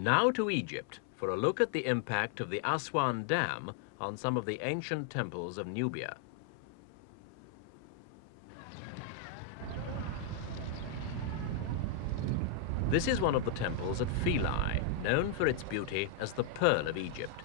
Now to Egypt for a look at the impact of the Aswan Dam on some of the ancient temples of Nubia. This is one of the temples at Philae, known for its beauty as the Pearl of Egypt.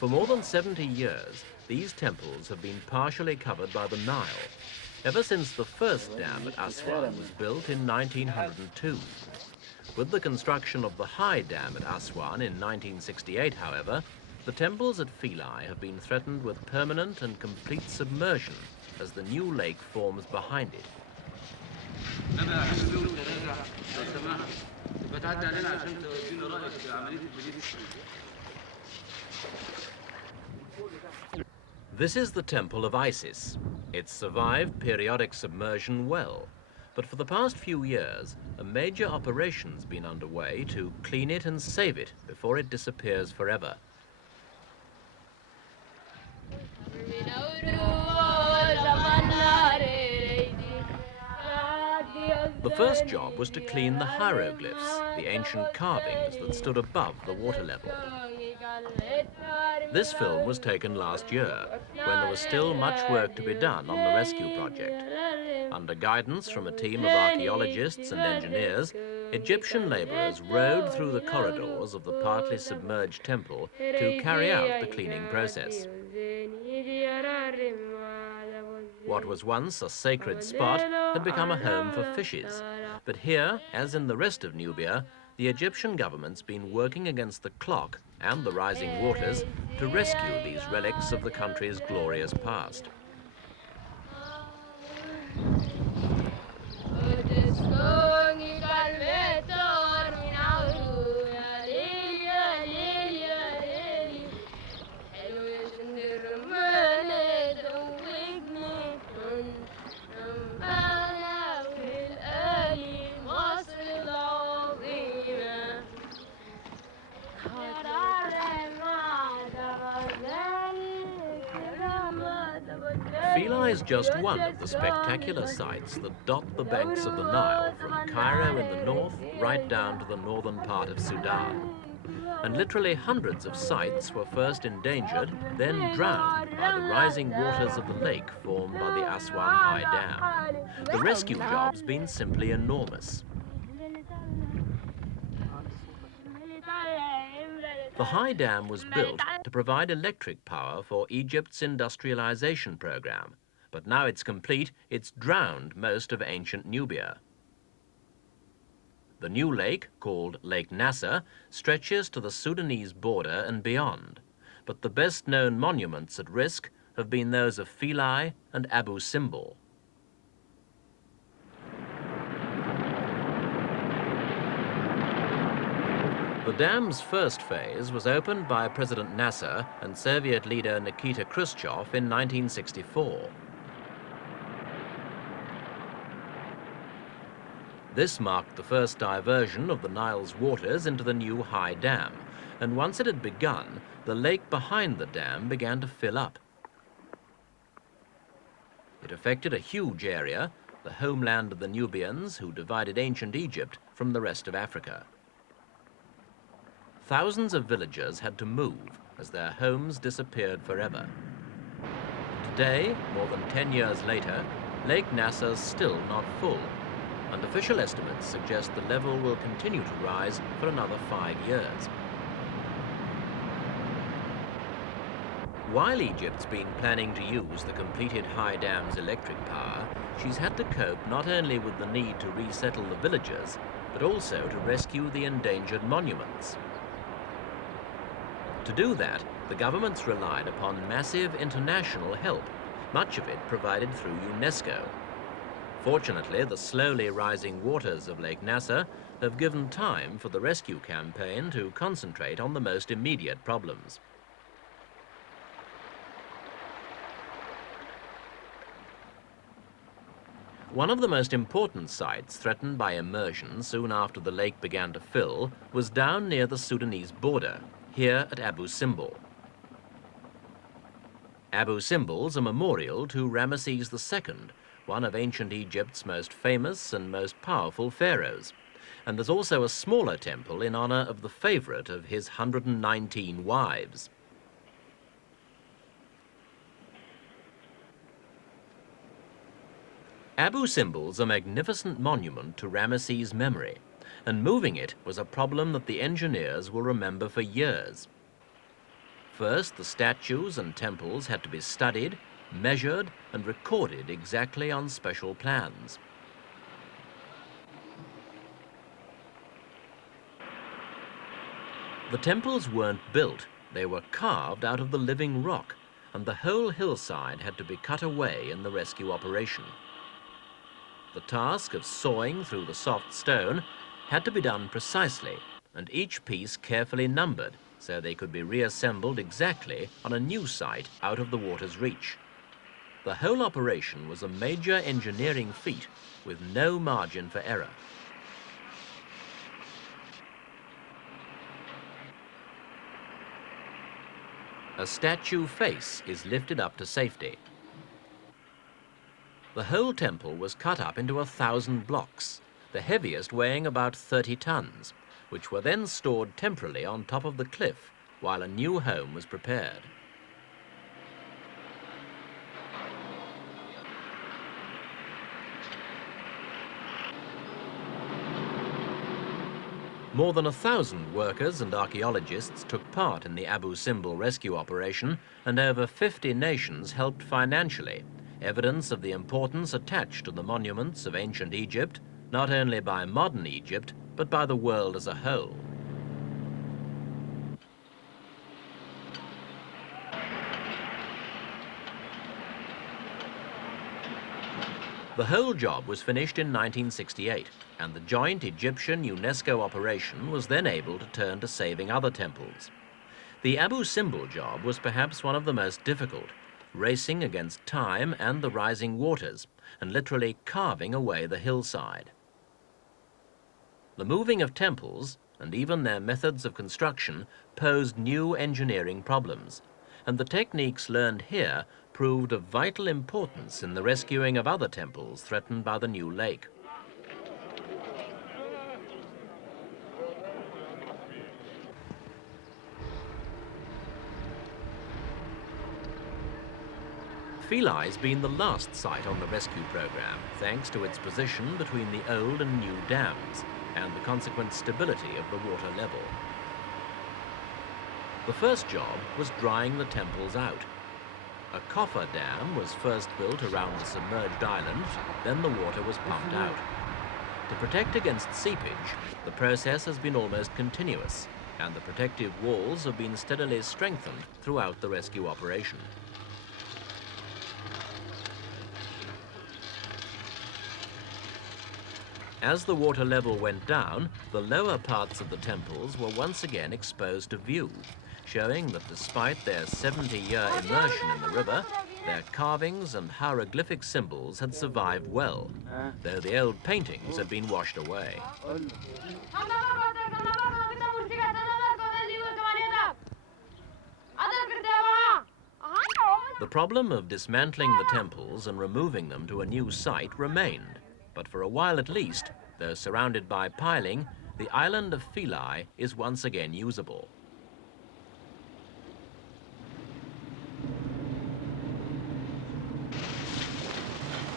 For more than 70 years, these temples have been partially covered by the Nile, ever since the first dam at Aswan was built in 1902. With the construction of the High Dam at Aswan in 1968, however, the temples at Philae have been threatened with permanent and complete submersion as the new lake forms behind it. This is the temple of Isis. It's survived periodic submersion well, but for the past few years, a major operation's been underway to clean it and save it before it disappears forever. The first job was to clean the hieroglyphs, the ancient carvings that stood above the water level. This film was taken last year, when there was still much work to be done on the rescue project. Under guidance from a team of archaeologists and engineers, Egyptian laborers rowed through the corridors of the partly submerged temple to carry out the cleaning process. What was once a sacred spot had become a home for fishes. But here, as in the rest of Nubia, the Egyptian government's been working against the clock and the rising waters to rescue these relics of the country's glorious past. Philae is just one of the spectacular sights that dot the banks of the Nile from Cairo in the north right down to the northern part of Sudan. And literally hundreds of sites were first endangered, then drowned by the rising waters of the lake formed by the Aswan High Dam. The rescue job's been simply enormous. The High Dam was built to provide electric power for Egypt's industrialization program, but now it's complete, it's drowned most of ancient Nubia. The new lake, called Lake Nasser, stretches to the Sudanese border and beyond, but the best-known monuments at risk have been those of Philae and Abu Simbel. The dam's first phase was opened by President Nasser and Soviet leader Nikita Khrushchev in 1964. This marked the first diversion of the Nile's waters into the new High Dam, and once it had begun, the lake behind the dam began to fill up. It affected a huge area, the homeland of the Nubians who divided ancient Egypt from the rest of Africa. Thousands of villagers had to move as their homes disappeared forever. Today, more than 10 years later, Lake Nasser's still not full, and official estimates suggest the level will continue to rise for another 5 years. While Egypt's been planning to use the completed High Dam's electric power, she's had to cope not only with the need to resettle the villagers, but also to rescue the endangered monuments. To do that, the government's relied upon massive international help, much of it provided through UNESCO. Fortunately, the slowly rising waters of Lake Nasser have given time for the rescue campaign to concentrate on the most immediate problems. One of the most important sites threatened by immersion soon after the lake began to fill was down near the Sudanese border, here at Abu Simbel. Abu Simbel's a memorial to Ramesses II, one of ancient Egypt's most famous and most powerful pharaohs. And there's also a smaller temple in honor of the favorite of his 119 wives. Abu Simbel's a magnificent monument to Ramesses' memory, and moving it was a problem that the engineers will remember for years. First, the statues and temples had to be studied, measured, and recorded exactly on special plans. The temples weren't built, they were carved out of the living rock, and the whole hillside had to be cut away in the rescue operation. The task of sawing through the soft stone had to be done precisely, and each piece carefully numbered so they could be reassembled exactly on a new site out of the water's reach. The whole operation was a major engineering feat with no margin for error. A statue face is lifted up to safety. The whole temple was cut up into 1,000 blocks, the heaviest weighing about 30 tons, which were then stored temporarily on top of the cliff while a new home was prepared. More than 1,000 workers and archaeologists took part in the Abu Simbel rescue operation, and over 50 nations helped financially, evidence of the importance attached to the monuments of ancient Egypt, not only by modern Egypt, but by the world as a whole. The whole job was finished in 1968, and the joint Egyptian-UNESCO operation was then able to turn to saving other temples. The Abu Simbel job was perhaps one of the most difficult, racing against time and the rising waters, and literally carving away the hillside. The moving of temples, and even their methods of construction, posed new engineering problems, and the techniques learned here proved of vital importance in the rescuing of other temples threatened by the new lake. Philae's been the last site on the rescue program, thanks to its position between the old and new dams, and the consequent stability of the water level. The first job was drying the temples out. A coffer dam was first built around the submerged island, then the water was pumped out. To protect against seepage, the process has been almost continuous, and the protective walls have been steadily strengthened throughout the rescue operation. As the water level went down, the lower parts of the temples were once again exposed to view, showing that despite their 70-year immersion in the river, their carvings and hieroglyphic symbols had survived well, though the old paintings had been washed away. The problem of dismantling the temples and removing them to a new site remained, but for a while at least, though surrounded by piling, the island of Philae is once again usable.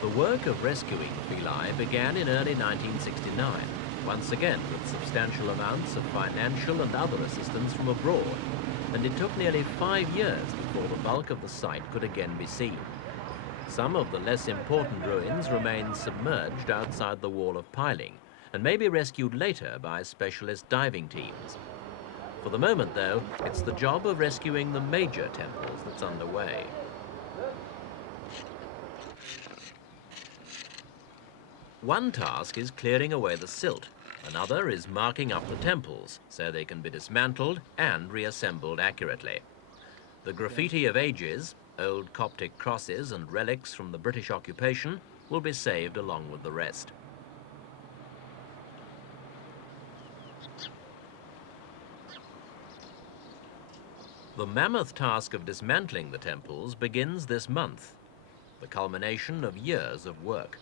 The work of rescuing Philae began in early 1969, once again with substantial amounts of financial and other assistance from abroad, and it took nearly 5 years before the bulk of the site could again be seen. Some of the less important ruins remain submerged outside the wall of piling, and may be rescued later by specialist diving teams. For the moment, though, it's the job of rescuing the major temples that's underway. One task is clearing away the silt, another is marking up the temples so they can be dismantled and reassembled accurately. The graffiti of ages, old Coptic crosses and relics from the British occupation, will be saved along with the rest. The mammoth task of dismantling the temples begins this month, the culmination of years of work.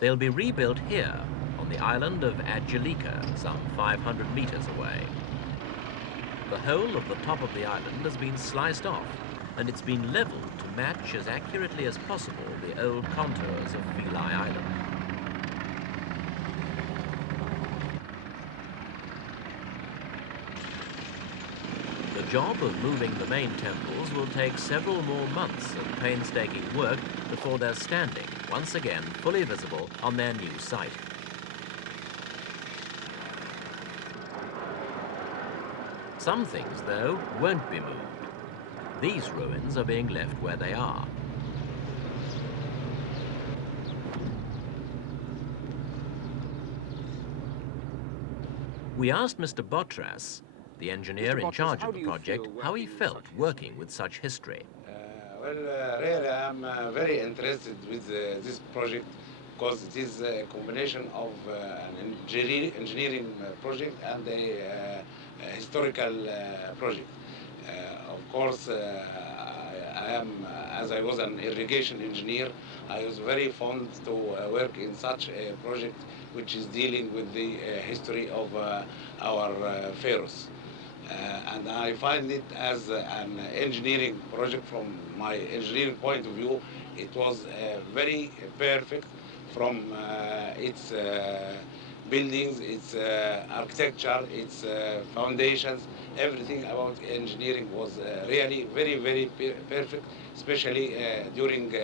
They'll be rebuilt here, on the island of Angelica, some 500 meters away. The whole of the top of the island has been sliced off, and it's been leveled to match as accurately as possible the old contours of Philae Island. The job of moving the main temples will take several more months of painstaking work before they're standing, once again fully visible on their new site. Some things, though, won't be moved. These ruins are being left where they are. We asked Mr. Botras, the engineer in charge of the project, how he felt working with such history. Really, I'm very interested with this project because it is a combination of an engineering project and a historical project. Of course, as I was an irrigation engineer, I was very fond to work in such a project which is dealing with the history of our pharaohs. And I find it as an engineering project from my engineering point of view, it was very perfect from its buildings, its architecture, its foundations. Everything about engineering was really very, very perfect, especially during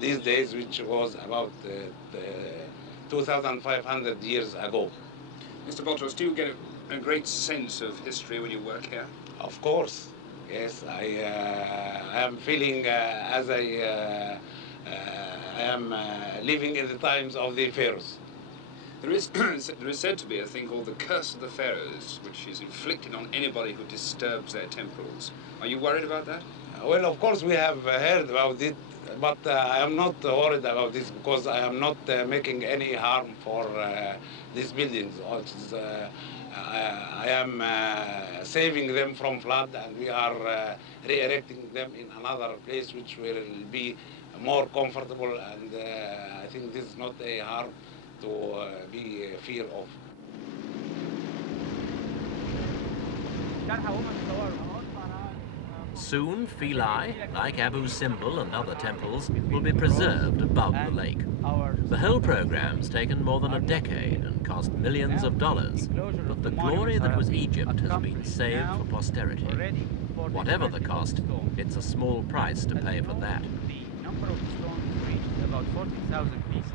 these days, which was about 2,500 years ago. Mr. Botras, do you get a great sense of history when you work here? Of course, yes. I am feeling as I am living in the times of the pharaohs. There is said to be a thing called the curse of the pharaohs, which is inflicted on anybody who disturbs their temples. Are you worried about that? Well, of course, we have heard about it, but I am not worried about this because I am not making any harm for these buildings. I am saving them from flood, and we are re-erecting them in another place which will be more comfortable, and I think this is not a harm to be fear of. Soon, Philae, like Abu Simbel and other temples, will be preserved above the lake. The whole program's taken more than a decade and cost millions of dollars, but the glory that was Egypt has been saved for posterity. Whatever the cost, it's a small price to pay for that. The number of stones reached about 40,000 pieces.